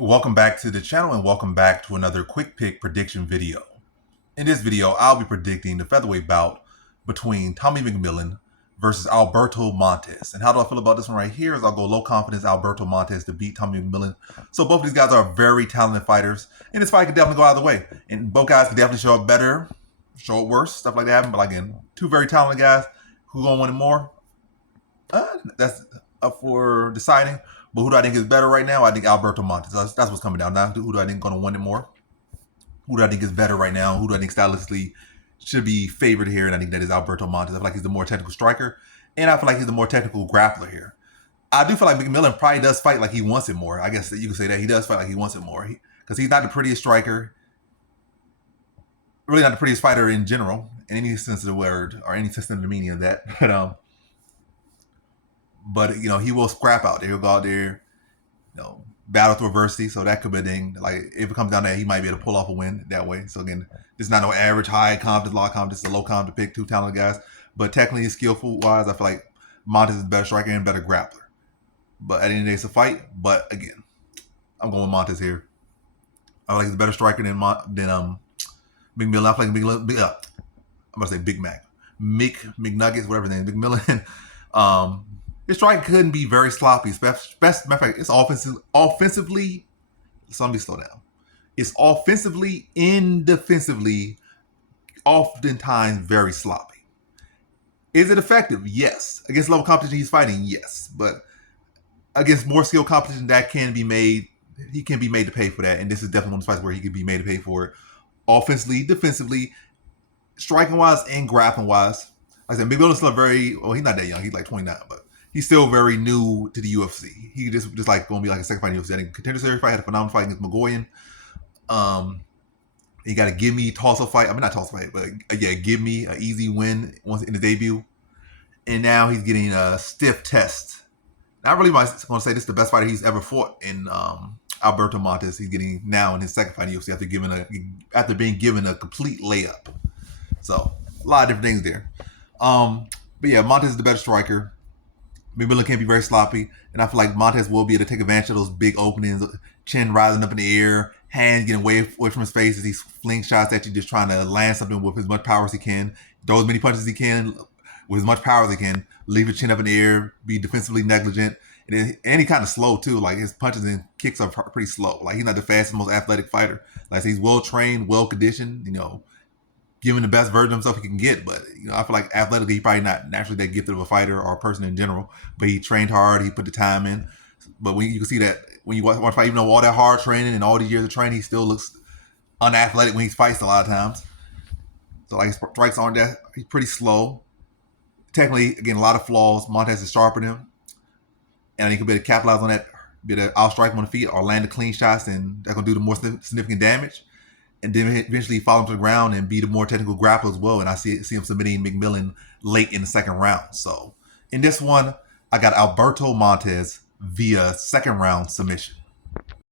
Welcome back to the channel and welcome back to another quick pick prediction video. In this video, I'll be predicting the featherweight bout between Tommy McMillen versus Alberto Montes. And how do I feel about this one right here is I'll go low confidence Alberto Montes to beat Tommy McMillen. So both of these guys are very talented fighters, and this fight could definitely go either way. And both guys could definitely show up better, show up worse, stuff like that. But again, two very talented guys. Who's gonna win it more? That's up for deciding. But who do I think is better right now? I think Alberto Montes. That's what's coming down now. Who do I think is going to win it more? Who do I think is better right now? Who do I think stylistically should be favored here? And I think that is Alberto Montes. I feel like he's the more technical striker, and I feel like he's the more technical grappler here. I do feel like McMillen probably does fight like he wants it more. I guess you could say that he does fight like he wants it more because he's not the prettiest striker, really not the prettiest fighter in general, in any sense of the word or any sense of the meaning of that. But he will scrap out there. He'll go out there, battle through adversity. So that could be a thing. Like if it comes down to that, he might be able to pull off a win that way. So again, this is not no average high confidence, low confidence. It's a low confidence pick, two talented guys. But technically, skillful wise, I feel like Montes is a better striker and better grappler. But at the end of the day, it's a fight. But again, I'm going with Montes here. I feel like he's a better striker than McMillen. I feel like I'm gonna say Big Mac, McNuggets, whatever his name, McMillen. His strike couldn't be very sloppy. Matter of fact, it's offensively. So let me slow down. It's offensively and defensively, oftentimes very sloppy. Is it effective? Yes. Against low competition he's fighting, yes. But against more skilled competition, that can be made. He can be made to pay for that, and this is definitely one of the fights where he can be made to pay for it. Offensively, defensively, striking wise, and grappling wise. Like I said, McMillen's still he's not that young. He's like 29, but he's still very new to the UFC. He just like going to be like a second fight in the UFC. I think Contender Series fight, had a phenomenal fight against Magoyan. He got a give me toss-up fight. I mean, not toss-up fight, but give me an easy win once in the debut. And now he's getting a stiff test. I really might want to say this is the best fighter he's ever fought in Alberto Montes. He's getting now in his second fight in the UFC after being given a complete layup. So a lot of different things there. But yeah, Montes is the better striker. McMillen can't be very sloppy, and I feel like Montes will be able to take advantage of those big openings, chin rising up in the air, hands getting away from his face as he fling shots at you, just trying to land something with as much power as he can, throw as many punches as he can with as much power as he can, leave his chin up in the air, be defensively negligent, and he kind of slow too. Like his punches and kicks are pretty slow. Like he's not the fastest, most athletic fighter. Like he's well trained, well conditioned. Giving the best version of himself he can get. But I feel like athletically he's probably not naturally that gifted of a fighter or a person in general. But he trained hard, he put the time in. But you can see that when you watch fight, even though all that hard training and all these years of training, he still looks unathletic when he fights a lot of times. So like his strikes aren't that, he's pretty slow. Technically, again, a lot of flaws. Montes is sharper than him. And he could be able to capitalize on that, be able to outstrike him on the feet or land the clean shots, and that's gonna do the more significant damage. And then eventually fall him to the ground and be the more technical grappler as well. And I see him submitting McMillen late in the second round. So in this one, I got Alberto Montes via second round submission.